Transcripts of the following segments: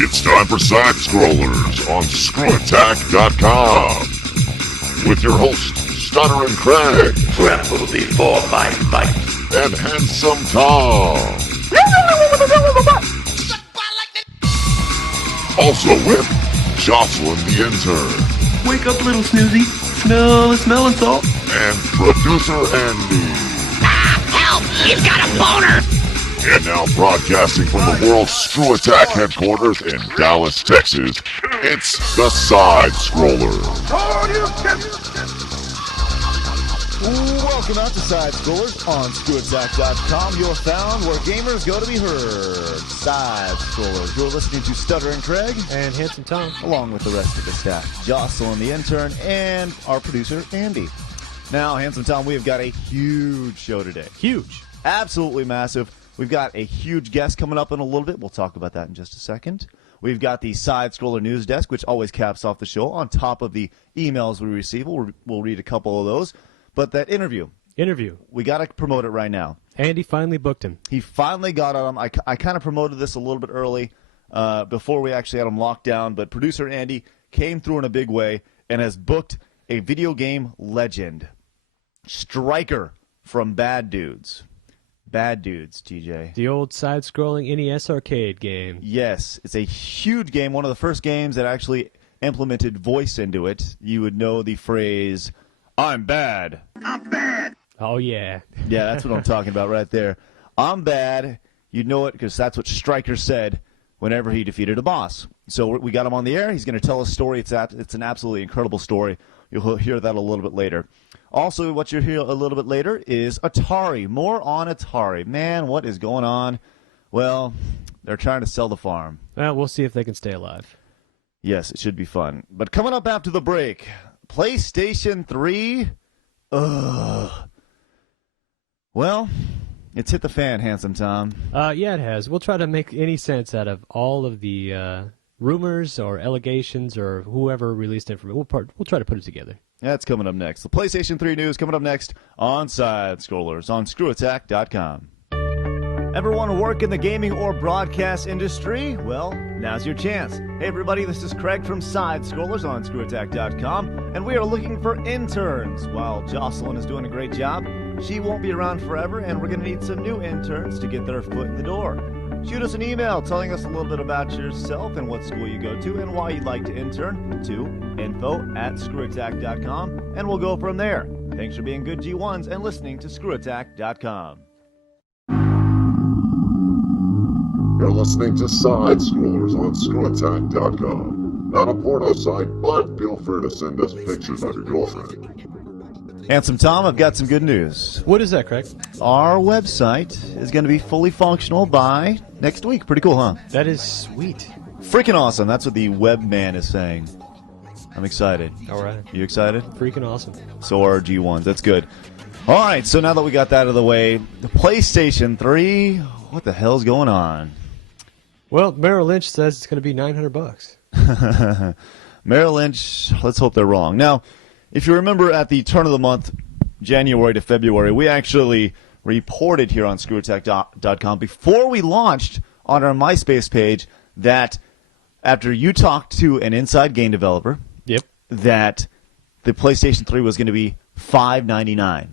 It's time for SideScrollers on ScrewAttack.com with your hosts, Stuttering Craig. Tremble before my bite. And Handsome Tom. Also with Jocelyn the Intern. Wake up, little snoozy. Smell the smelling salt. And producer Andy. Help! He's got a boner! And now broadcasting from the world's Screw Attack headquarters in Dallas, Texas, it's the SideScrollers. Welcome out to SideScrollers on ScrewAttack.com, your found where gamers go to be heard. SideScrollers, you're listening to Stuttering Craig and Handsome Tom, along with the rest of the staff, Jocelyn the Intern, and our producer, Andy. Now, Handsome Tom, we have got a huge show today. Huge. Absolutely massive. We've got a huge guest coming up in a little bit. We'll talk about that in just a second. We've got the SideScroller News Desk, which always caps off the show on top of the emails we receive. We'll read a couple of those. But that interview, we got to promote it right now. Andy finally booked him. He finally got on him. I kind of promoted this a little bit early before we actually had him locked down. But producer Andy came through in a big way and has booked a video game legend, Striker from Bad Dudes. Bad Dudes, TJ. The old side-scrolling NES arcade game. Yes, it's a huge game. One of the first games that actually implemented voice into it. You would know the phrase, "I'm bad." I'm bad! Oh, yeah. Yeah, that's what I'm talking about right there. I'm bad. You'd know it because that's what Stryker said whenever he defeated a boss. So we got him on the air. He's going to tell a story. It's an absolutely incredible story. You'll hear that a little bit later. Also, what you'll hear a little bit later is Atari. More on Atari. Man, what is going on? Well, they're trying to sell the farm. Well, we'll see if they can stay alive. Yes, it should be fun. But coming up after the break, PlayStation 3. Ugh. Well, it's hit the fan, Handsome Tom. Yeah, it has. We'll try to make any sense out of all of the rumors or allegations or whoever released information. We'll try to put it together. That's coming up next. The PlayStation 3 news coming up next on SideScrollers on ScrewAttack.com. Ever want to work in the gaming or broadcast industry? Well, now's your chance. Hey everybody, this is Craig from SideScrollers on ScrewAttack.com, and we are looking for interns. While Jocelyn is doing a great job, she won't be around forever, and we're going to need some new interns to get their foot in the door. Shoot us an email telling us a little bit about yourself and what school you go to and why you'd like to intern to info@ScrewAttack.com, and we'll go from there. Thanks for being good G1s and listening to ScrewAttack.com. You're listening to SideScrollers on ScrewAttack.com. Not a porno site, but feel free to send us pictures of your girlfriend. Handsome Tom, I've got some good news. What is that, Craig? Our website is going to be fully functional by next week. Pretty cool, huh? That is sweet. Freaking awesome. That's what the web man is saying. I'm excited. All right. You excited? Freaking awesome. So are G1s. That's good. All right, so now that we got that out of the way, the PlayStation 3, what the hell's going on? Well, Merrill Lynch says it's going to be $900. Merrill Lynch, let's hope they're wrong. Now, if you remember at the turn of the month, January to February, we actually reported here on ScrewAttack.com before we launched on our MySpace page that after you talked to an inside game developer, that the PlayStation 3 was going to be $599.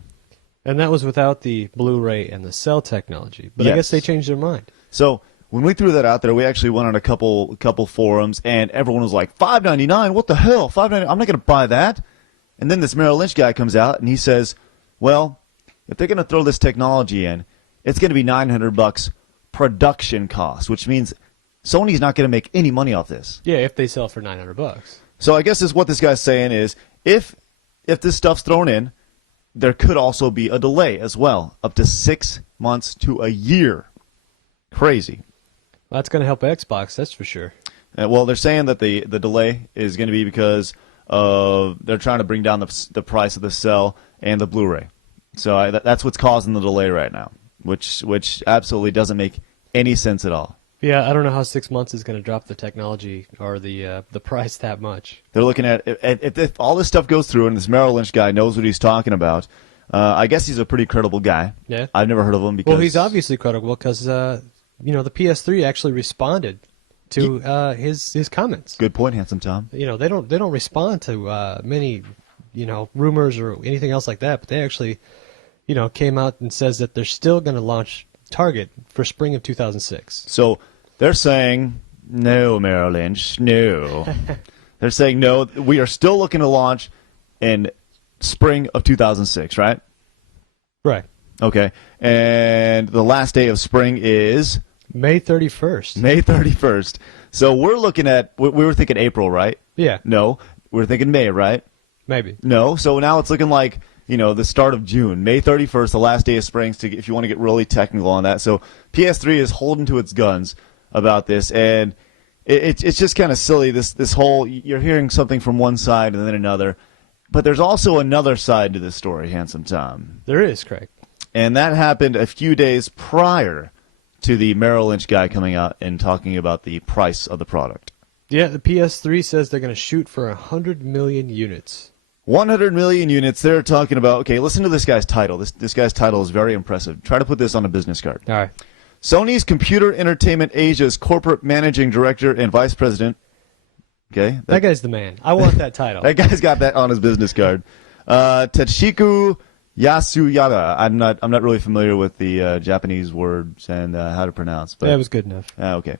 And that was without the Blu-ray and the cell technology. But Yes. I guess they changed their mind. So when we threw that out there, we actually went on a couple forums, and everyone was like, $599? What the hell? $599? I'm not going to buy that. And then this Merrill Lynch guy comes out, and he says, well, if they're going to throw this technology in, it's going to be $900 production cost, which means Sony's not going to make any money off this. Yeah, if they sell for $900. So I guess what this guy's saying is if this stuff's thrown in, there could also be a delay as well, up to 6 months to a year. Crazy. Well, that's going to help Xbox, that's for sure. Well, they're saying that the delay is going to be because they're trying to bring down the price of the cell and the Blu-ray. So that's what's causing the delay right now, which absolutely doesn't make any sense at all. Yeah, I don't know how 6 months is going to drop the technology or the price that much. They're looking at if all this stuff goes through and this Merrill Lynch guy knows what he's talking about. I guess he's a pretty credible guy. Yeah. I've never heard of him because Well, he's obviously credible because the PS3 actually responded to his comments. Good point, Handsome Tom. They don't respond to many rumors or anything else like that, but they actually came out and says that they're still going to launch Target for spring of 2006. So they're saying no, Merrill Lynch, no. They're saying no. We are still looking to launch in spring of 2006, right? Right. Okay. And the last day of spring is May 31st. May 31st. So we're looking at, we were thinking April, right? Yeah. No, we're thinking May, right? Maybe. No. So now it's looking like, the start of June. May 31st, the last day of spring, if you want to get really technical on that. So PS3 is holding to its guns about this, and it's just kind of silly, this whole, you're hearing something from one side and then another. But there's also another side to this story, Handsome Tom. There is, Craig. And that happened a few days prior to the Merrill Lynch guy coming out and talking about the price of the product. Yeah, the PS3 says they're going to shoot for 100 million units. 100 million units. They're talking about, okay, listen to this guy's title. This guy's title is very impressive. Try to put this on a business card. All right. Sony's Computer Entertainment Asia's corporate managing director and vice president. Okay. That guy's the man. I want that title. That guy's got that on his business card. Tetshiku Yasuyada. I'm not really familiar with the Japanese words and how to pronounce. But that was good enough. Okay.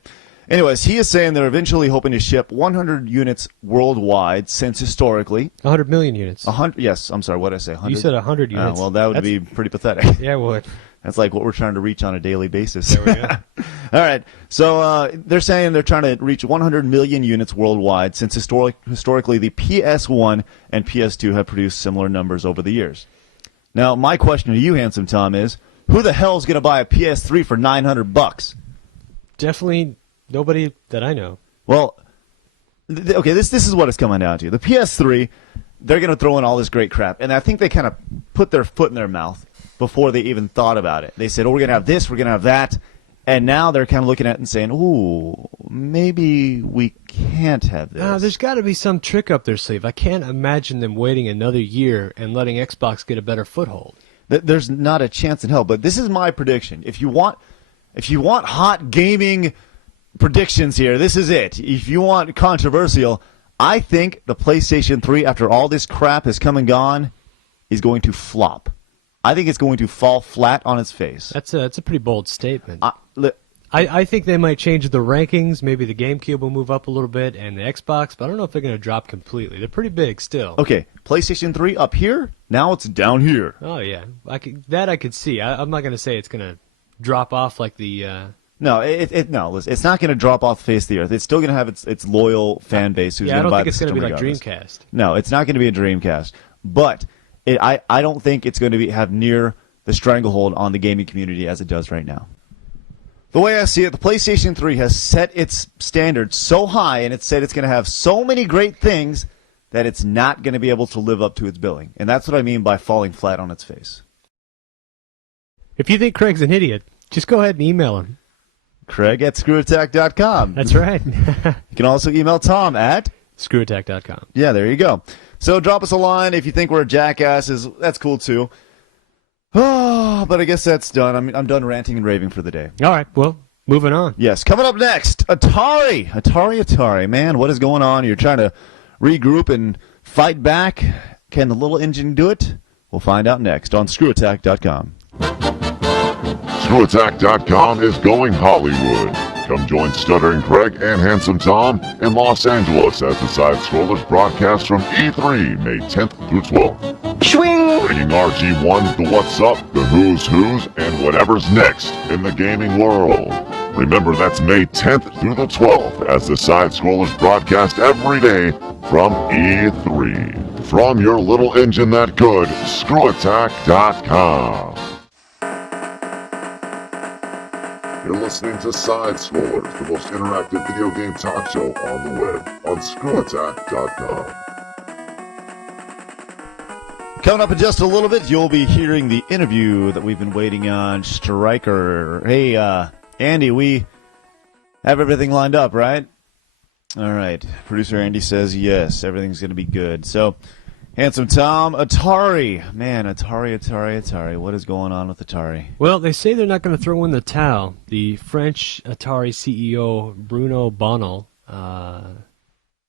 Anyways, he is saying they're eventually hoping to ship 100 units worldwide, since historically 100 million units. 100. Yes, I'm sorry. What did I say? 100? You said 100 units. Well, that would be pretty pathetic. Yeah, it would. That's like what we're trying to reach on a daily basis. There we go. All right. So they're saying they're trying to reach 100 million units worldwide, since historically the PS1 and PS2 have produced similar numbers over the years. Now, my question to you, Handsome Tom, is who the hell is going to buy a PS3 for $900? Definitely nobody that I know. Well, okay, this is what it's coming down to. The PS3, they're going to throw in all this great crap, and I think they kind of put their foot in their mouth before they even thought about it. They said, we're going to have this, we're going to have that, and now they're kind of looking at it and saying, ooh, maybe we can't have this. There's got to be some trick up their sleeve. I can't imagine them waiting another year and letting Xbox get a better foothold. There's not a chance in hell, but this is my prediction. If you want hot gaming predictions here, this is it. If you want controversial, I think the PlayStation 3, after all this crap has come and gone, is going to flop. I think it's going to fall flat on its face. That's a pretty bold statement. I think they might change the rankings. Maybe the GameCube will move up a little bit, and the Xbox, but I don't know if they're going to drop completely. They're pretty big still. Okay, PlayStation 3 up here, now it's down here. Oh, yeah. I could see. I'm not going to say it's going to drop off like the... No, listen, it's not going to drop off the face of the earth. It's still going to have its loyal fan base who's going to buy the system. I don't think it's going to be like regardless. Dreamcast. No, it's not going to be a Dreamcast. But I don't think it's going to have near the stranglehold on the gaming community as it does right now. The way I see it, the PlayStation 3 has set its standards so high, and it said it's going to have so many great things that it's not going to be able to live up to its billing. And that's what I mean by falling flat on its face. If you think Craig's an idiot, just go ahead and email him. Craig at ScrewAttack.com. That's right. You can also email Tom at ScrewAttack.com. Yeah, there you go. So drop us a line if you think we're jackasses. That's cool too. Oh, but I guess that's done. I'm done ranting and raving for the day. All right, well, moving on. Yes, coming up next, Atari. Man, what is going on? You're trying to regroup and fight back. Can the little engine do it? We'll find out next on ScrewAttack.com. ScrewAttack.com is going Hollywood. Come join Stuttering Craig and Handsome Tom in Los Angeles as the SideScrollers broadcast from E3 May 10th through 12th. Swing! Bringing RG1, the What's Up, the Who's, and whatever's next in the gaming world. Remember, that's May 10th through the 12th as the SideScrollers broadcast every day from E3. From your little engine that could, ScrewAttack.com. You're listening to SideScrollers, the most interactive video game talk show on the web on ScrewAttack.com. Coming up in just a little bit, you'll be hearing the interview that we've been waiting on. Stryker. Hey, Andy, we have everything lined up, right? All right. Producer Andy says yes, everything's going to be good. So Handsome Tom, Atari. Man, Atari. What is going on with Atari? Well, they say they're not going to throw in the towel. The French Atari CEO, Bruno Bonnell,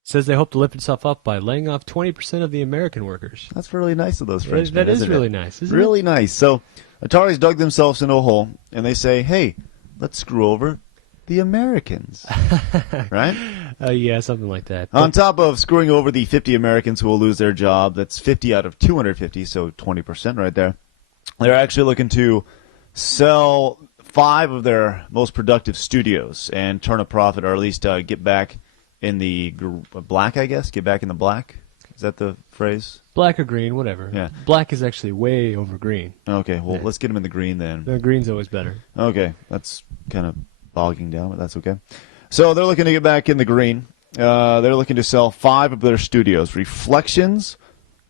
says they hope to lift itself up by laying off 20% of the American workers. That's really nice of those Frenchmen. That is really nice, isn't it? Really nice. So, Atari's dug themselves into a hole, and they say, hey, let's screw over the Americans. Right? Yeah, something like that. On top of screwing over the 50 Americans who will lose their job, that's 50 out of 250, so 20% right there. They're actually looking to sell 5 of their most productive studios and turn a profit, or at least get back in the black, I guess? Get back in the black? Is that the phrase? Black or green, whatever. Yeah. Black is actually way over green. Okay, well, Yeah. let's get them in the green then. No, green's always better. Okay, that's kind of bogging down, but that's okay. So they're looking to get back in the green. They're looking to sell 5 of their studios: Reflections,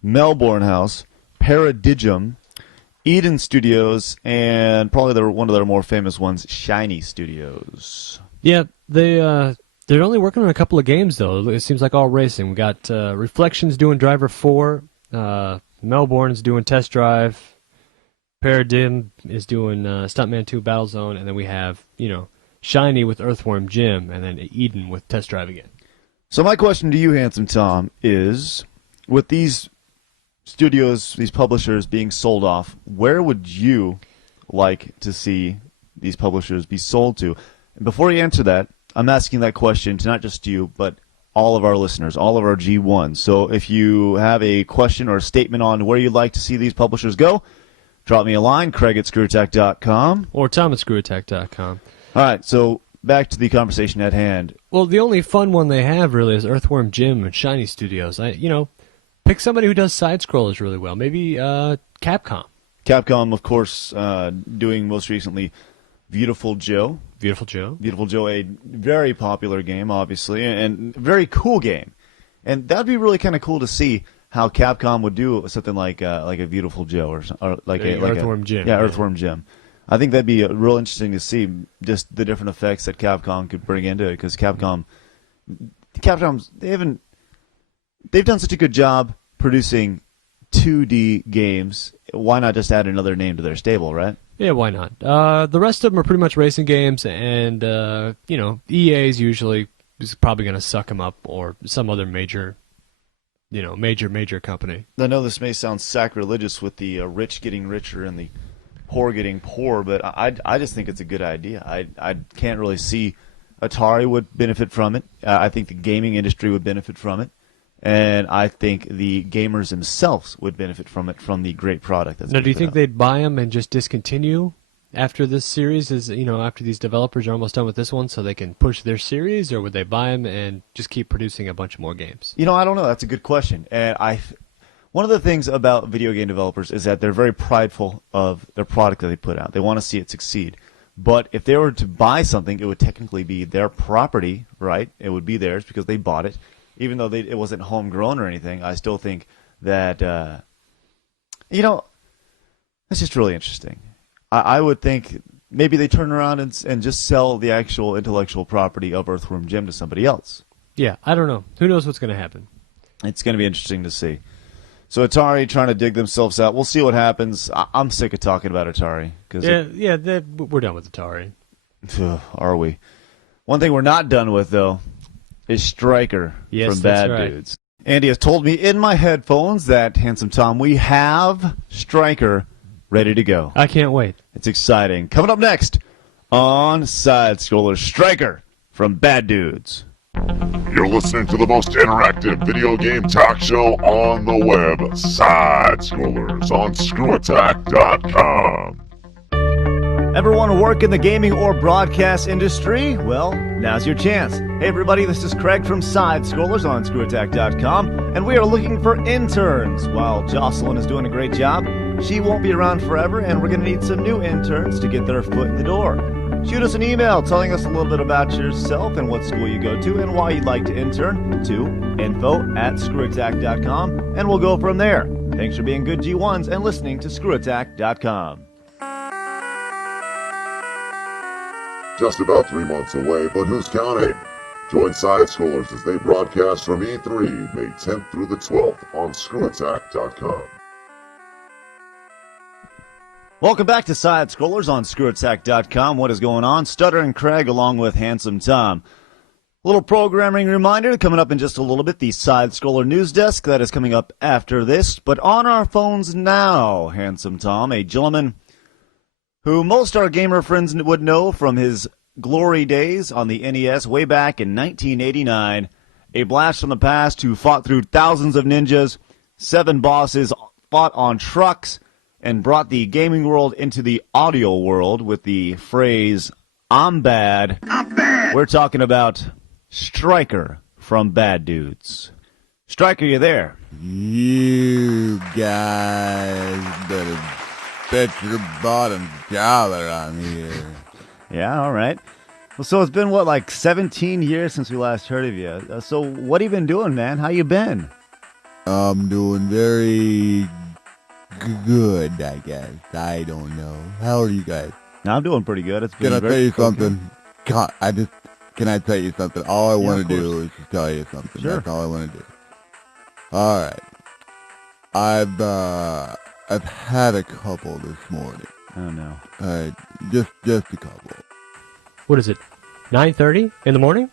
Melbourne House, Paradigm, Eden Studios, and probably one of their more famous ones, Shiny Studios. Yeah, they're only working on a couple of games, though. It seems like all racing. We got Reflections doing Driver 4, Melbourne's doing Test Drive, Paradigm is doing Stuntman 2 Battlezone, and then we have, Shiny with Earthworm Jim, and then Eden with Test Drive again. So my question to you, Handsome Tom, is, with these studios, these publishers being sold off, where would you like to see these publishers be sold to? And before you answer that, I'm asking that question to not just you, but all of our listeners, all of our G1s. So if you have a question or a statement on where you'd like to see these publishers go, drop me a line, Craig@ScrewAttack.com. Or Tom at ScrewAttack.com. All right, so back to the conversation at hand. Well, the only fun one they have really is Earthworm Jim and Shiny Studios. Pick somebody who does side-scrollers really well. Maybe Capcom. Capcom, of course, doing most recently Beautiful Joe. Beautiful Joe, a very popular game, obviously, and very cool game. And that'd be really kind of cool to see how Capcom would do something like a Beautiful Joe or like Earthworm Jim. Yeah, Earthworm Jim. I think that'd be real interesting to see just the different effects that Capcom could bring into it, because Capcom's they've done such a good job producing 2D games. Why not just add another name to their stable, right? Yeah, why not? The rest of them are pretty much racing games, and EA's usually is probably going to suck them up, or some other major company. I know this may sound sacrilegious with the rich getting richer and the poor getting poor, but I just think it's a good idea. I can't really see Atari would benefit from it. I think the gaming industry would benefit from it. And I think the gamers themselves would benefit from it, from the great product that's Now, do you put think out. they'd buy them and just discontinue after this series after these developers are almost done with this one, so they can push their series, or would they buy them and just keep producing a bunch of more games? I don't know. That's a good question. And one of the things about video game developers is that they're very prideful of their product that they put out. They want to see it succeed. But if they were to buy something, it would technically be their property, right? It would be theirs because they bought it. Even though it wasn't homegrown or anything, I still think that, it's just really interesting. I would think maybe they turn around and just sell the actual intellectual property of Earthworm Jim to somebody else. Yeah, I don't know. Who knows what's going to happen? It's going to be interesting to see. So Atari trying to dig themselves out. We'll see what happens. I'm sick of talking about Atari. We're done with Atari. Are we? One thing we're not done with, though, is Striker from Bad Dudes. Andy has told me in my headphones that, Handsome Tom, we have Striker ready to go. I can't wait. It's exciting. Coming up next on SideScrollers, Striker from Bad Dudes. You're listening to the most interactive video game talk show on the web, SideScrollers, on ScrewAttack.com. Ever want to work in the gaming or broadcast industry? Well, now's your chance. Hey everybody, this is Craig from SideScrollers on ScrewAttack.com, and we are looking for interns. While Jocelyn is doing a great job, she won't be around forever, and we're going to need some new interns to get their foot in the door. Shoot us an email telling us a little bit about yourself and what school you go to and why you'd like to intern to info@ScrewAttack.com, and we'll go from there. Thanks for being good G1s and listening to ScrewAttack.com. Just about 3 months away, but who's counting? Join SideScrollers as they broadcast from E3, May 10th through the 12th on ScrewAttack.com. Welcome back to SideScrollers on ScrewAttack.com. What is going on? Stutter and Craig along with Handsome Tom. A little programming reminder coming up in just a little bit, the Side-Scroller News Desk. That is coming up after this. But on our phones now, Handsome Tom, a gentleman who most our gamer friends would know from his glory days on the NES way back in 1989. A blast from the past who fought through thousands of ninjas, 7 bosses, fought on trucks, and brought the gaming world into the audio world with the phrase, "I'm bad." I'm bad. We're talking about Striker from Bad Dudes. Striker, you there? You guys better bet your bottom dollar I'm here. Yeah, all right. Well, so it's been, what, like 17 years since we last heard of you. So what have you been doing, man? How you been? I'm doing very good, I guess. I don't know. How are you guys? No, I'm doing pretty good. It's been Can I very tell you okay. something? Can I tell you something? All I Yeah, want of to course. do is to tell you something. Sure. That's all I want to do. All right. I've had a couple this morning. Oh, no. All right, just a couple. What is it? 9:30 in the morning?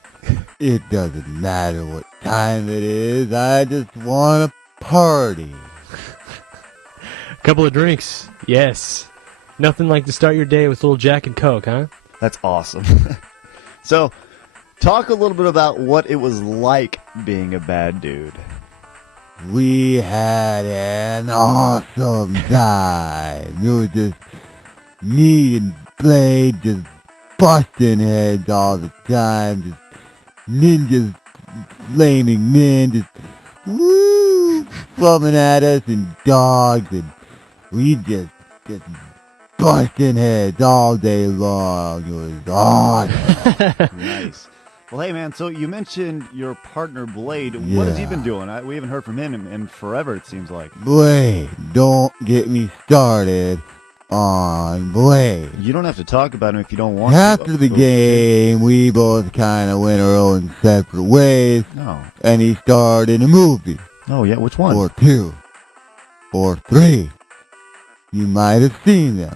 It doesn't matter what time it is. I just want to party. A couple of drinks. Yes. Nothing like to start your day with a little Jack and Coke, huh? That's awesome. So, talk a little bit about what it was like being a bad dude. We had an awesome time. It was just me and Blade just busting heads all the time. Just ninjas flaming men just woo bumming at us and dogs, and we just busting heads all day long. It was awesome. Nice. Well, hey, man, so you mentioned your partner, Blade. What has he Yeah. been doing? We haven't heard from him in forever, it seems like. Blade, don't get me started on Blade. You don't have to talk about him if you don't want After to. the game, we both kind of went our own separate ways, No. and he starred in a movie, Oh, yeah, which one? or 2, or 3. You might have seen them.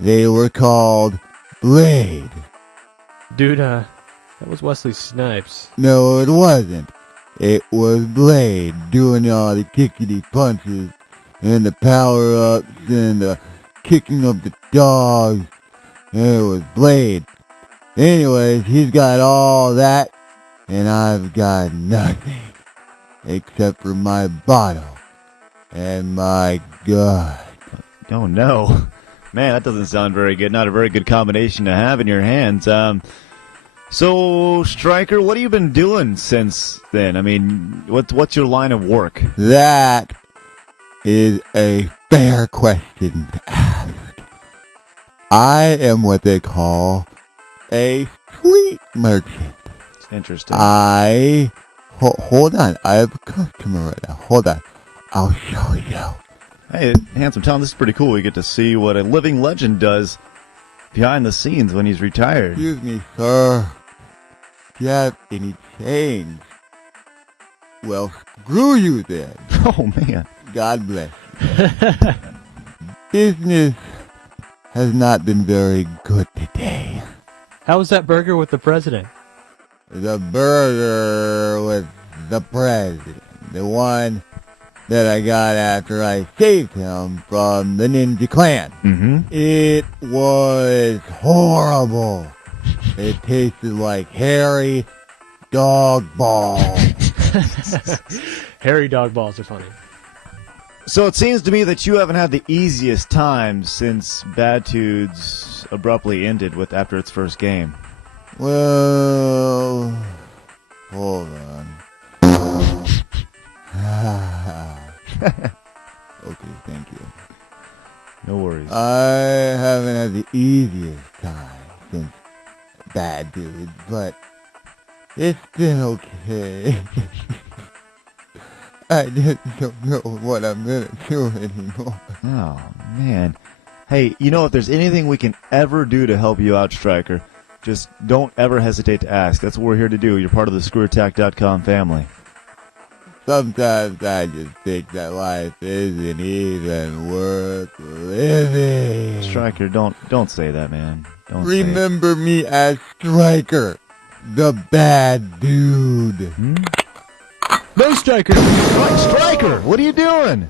They were called Blade. Dude, that was Wesley Snipes. No, it wasn't. It was Blade doing all the kickity punches and the power-ups and the kicking of the dogs. It was Blade. Anyways, he's got all that, and I've got nothing. Except for my bottle and my gun. Oh, no. Man, that doesn't sound very good. Not a very good combination to have in your hands. So, Stryker, what have you been doing since then? I mean, what's your line of work? That is a fair question to ask. I am what they call a street merchant. It's interesting. Hold on. I have a customer right now. Hold on. I'll show you. Hey, Handsome Tom, this is pretty cool. We get to see what a living legend does behind the scenes when he's retired. Excuse me, sir. Do you have any change? Well, screw you then. Oh, man. God bless you. Business has not been very good today. How was that burger with the president? The burger with the president. The one that I got after I saved him from the Ninja Clan. Mm-hmm. It was horrible. It tasted like hairy dog balls. Hairy dog balls are funny. So it seems to me that you haven't had the easiest time since Bad Dudes abruptly ended after its first game. Well, hold on. Okay, thank you. No worries. I haven't had the easiest time since Bad Dudes, but it's been okay. I just don't know what I'm gonna do anymore. Oh, man. Hey, if there's anything we can ever do to help you out, Stryker, just don't ever hesitate to ask. That's what we're here to do. You're part of the ScrewAttack.com family. Sometimes I just think that life isn't even worth living. Striker, don't say that, man. Don't Remember me as Striker, the bad dude. say it. No, Striker! Striker! What are you doing?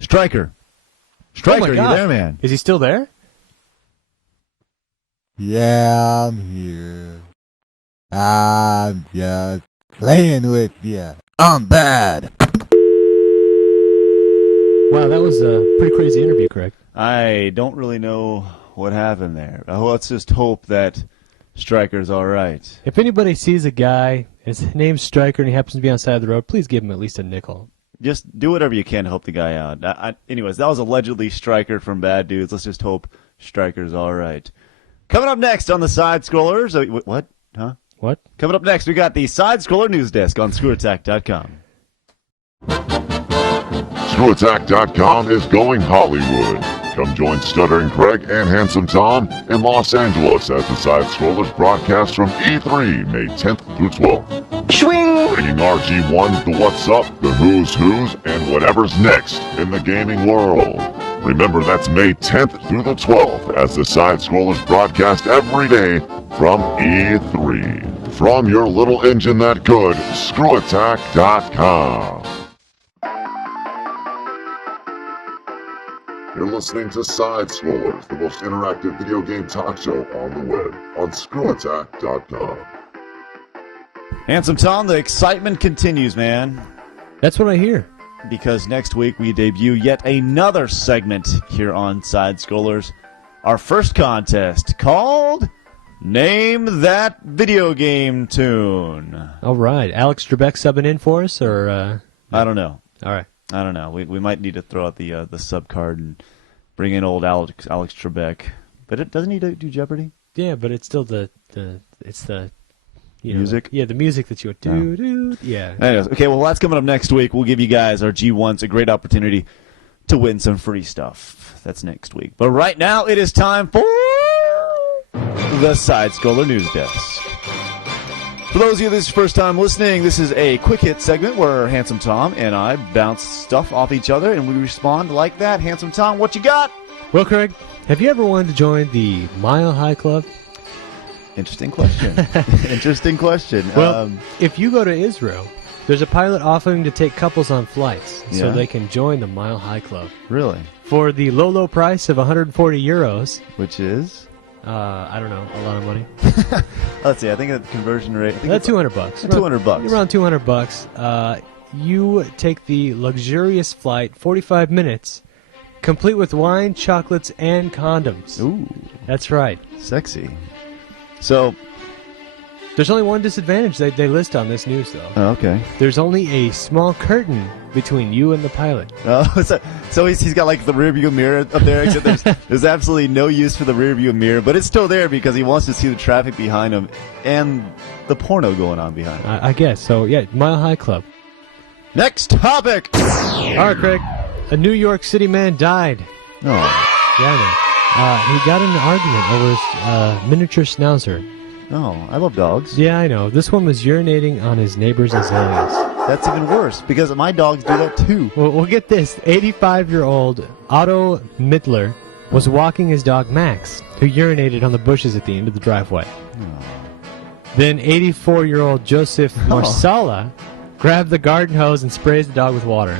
Striker, Oh my you God. there, man? Is he still there? Yeah, I'm here. I'm just playing with you. I'm bad. Wow, that was a pretty crazy interview, Craig. I don't really know what happened there. Let's just hope that Striker's all right. If anybody sees a guy, his name's Stryker, and he happens to be on the side of the road, please give him at least a nickel. Just do whatever you can to help the guy out. Anyways, that was allegedly Striker from Bad Dudes. Let's just hope Striker's all right. Coming up next on the Side-Scrollers. What? Huh? What? Coming up next, we got the Side-Scroller News Desk on ScrewAttack.com. ScrewAttack.com is going Hollywood. Come join Stuttering Craig and Handsome Tom in Los Angeles as the Side-Scrollers broadcast from E3, May 10th through 12th. Bringing RG1, the What's Up, the Who's, and whatever's next in the gaming world. Remember, that's May 10th through the 12th as the Side-Scrollers broadcast every day from E3. From your little engine that could, ScrewAttack.com. You're listening to SideScrollers, the most interactive video game talk show on the web, on ScrewAttack.com. Handsome Tom, the excitement continues, man. That's what I hear. Because next week we debut yet another segment here on Side-Scrollers. Our first contest called Name That Video Game Tune. All right. Alex Trebek subbing in for us, or? I don't know. All right. I don't know. We might need to throw out the sub card and bring in old Alex Trebek. But doesn't he do Jeopardy? Yeah, but it's still the Music? The music that you would do. Yeah. Anyways, okay, well, that's coming up next week. We'll give you guys, our G1s, a great opportunity to win some free stuff. That's next week. But right now, it is time for the Side-Scroller News Desk. For those of you this is your first time listening, this is a quick hit segment where Handsome Tom and I bounce stuff off each other and we respond like that. Handsome Tom, what you got? Well, Craig, have you ever wanted to join the Mile High Club? Interesting question. Interesting question. Well, if you go to Israel, there's a pilot offering to take couples on flights so Yeah. they can join the Mile High Club. Really? For the low price of 140 euros. Which is? I don't know, a lot of money. Let's see, I think the conversion rate... That's $200. $200. Around $200. You take the luxurious flight, 45 minutes, complete with wine, chocolates, and condoms. Ooh, That's right. sexy. So, There's only one disadvantage they list on this news, though. oh, okay. There's only a small curtain between you and the pilot. Oh, so he's got like the rear view mirror up there, except there's absolutely no use for the rear view mirror, but it's still there because he wants to see the traffic behind him and the porno going on behind him. I guess. So, yeah, Mile High Club. Next topic! All right, Craig. A New York City man died. Oh, Yeah, I know. He got in an argument over his miniature schnauzer. oh, I love dogs. Yeah, I know. This one was urinating on his neighbor's azaleas. That's even worse because my dogs do that too. Well, we'll get this. 85-year-old Otto Mittler was walking his dog Max, who urinated on the bushes at the end of the driveway. Then 84-year-old Joseph Marsala grabbed the garden hose and sprays the dog with water.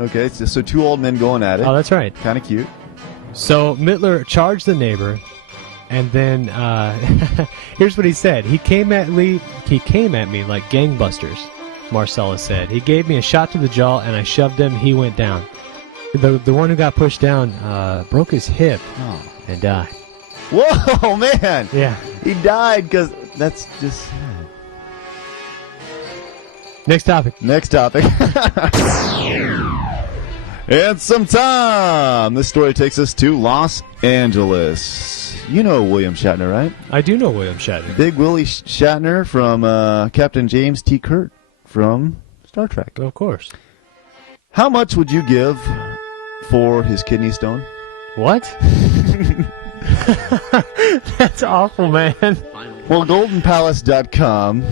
Okay, so two old men going at it. Oh, that's right. Kind of cute. So Mittler charged the neighbor, and then here's what he said. He came at me like gangbusters, Marcella said. He gave me a shot to the jaw, and I shoved him. He went down. The one who got pushed down broke his hip and died. Whoa, man! Yeah. He died because that's just sad. Next topic. Next topic. And some time. This story takes us to Los Angeles. You know William Shatner, right? I do know William Shatner. Big Willie Shatner from Captain James T. Kirk from Star Trek. Of course. How much would you give for his kidney stone? What? That's awful, man. Well, GoldenPalace.com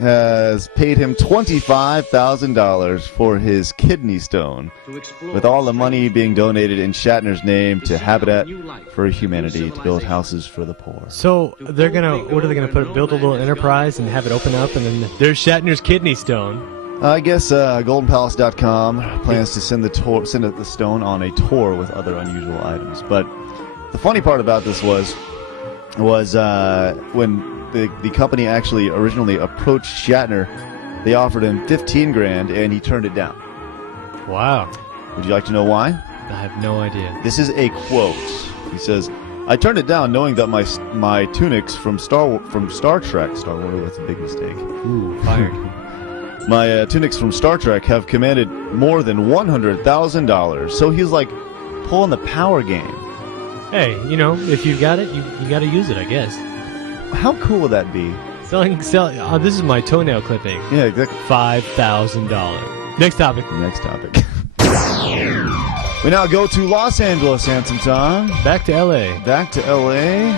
has paid him $25,000 for his kidney stone, with all the money being donated in Shatner's name to Habitat for Humanity to build houses for the poor. So they're gonna, what are they gonna put? Build a little enterprise and have it open up, and then there's Shatner's kidney stone. I guess GoldenPalace.com plans to send the stone on a tour with other unusual items. But the funny part about this was when the company actually originally approached Shatner, they offered him $15,000 and he turned it down. Wow. Would you like to know why? I have no idea. This is a quote. He says, "I turned it down knowing that my tunics from Star Trek, Star Wars, that's a big mistake. Ooh, fired. My tunics from Star Trek have commanded more than $100,000. So he's like pulling the power game. Hey, you know, if you've got it, you got to use it, I guess. How cool would that be? Selling. This is my toenail clipping. Yeah, exactly. $5,000. Next topic. Next topic. We now go to Los Angeles, Handsome Tom. Back to L.A. Back to L.A.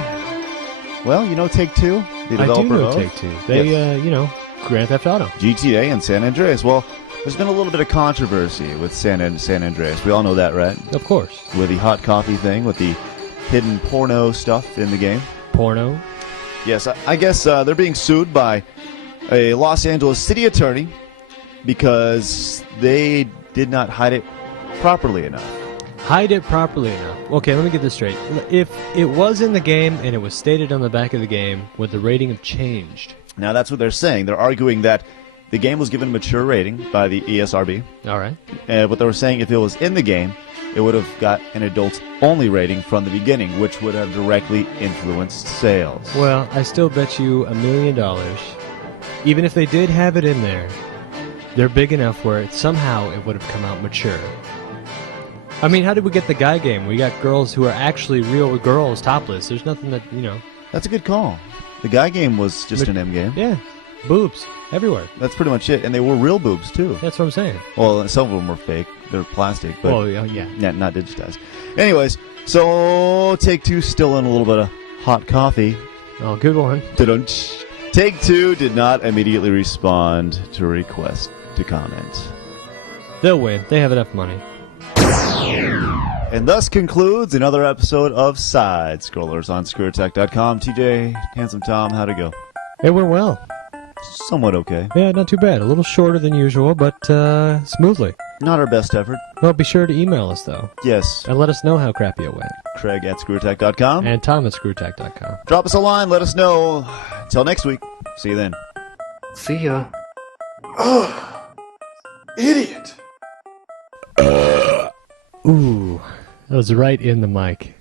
Well, you know Take-Two? The I do developer know of Take-Two. They, Yes. Grand Theft Auto. GTA and San Andreas. Well, there's been a little bit of controversy with San Andreas. We all know that, right? Of course. With the hot coffee thing, with the hidden porno stuff in the game. Porno. Yes, I guess they're being sued by a Los Angeles city attorney because they did not hide it properly enough. Hide it properly enough. Okay, let me get this straight. If it was in the game and it was stated on the back of the game, would the rating have changed? Now, that's what they're saying. They're arguing that the game was given a mature rating by the ESRB. All right. What they were saying, if it was in the game, it would have got an adult-only rating from the beginning, which would have directly influenced sales. Well, I still bet you $1 million. Even if they did have it in there, they're big enough where somehow it would have come out mature. I mean, how did we get the guy game? We got girls who are actually real girls topless. There's nothing that, That's a good call. The guy game was just an M game. Yeah. Boobs. Everywhere. That's pretty much it. And they were real boobs, too. That's what I'm saying. Well, some of them were fake. They're plastic, but Oh, yeah. not digitized. Anyways, so Take-Two still in a little bit of hot coffee. Oh, good one. Da-dunch. Take-Two did not immediately respond to a request to comment. They'll win. They have enough money. And thus concludes another episode of SideScrollers on ScrewAttack.com. TJ, Handsome Tom, how'd it go? It went well. Somewhat okay. Yeah, not too bad. A little shorter than usual, but smoothly. Not our best effort. Well, be sure to email us, though. Yes. And let us know how crappy it went. Craig at ScrewAttack.com. And Tom at ScrewAttack.com. Drop us a line. Let us know. Until next week. See you then. See ya. Idiot. Ooh, that was right in the mic.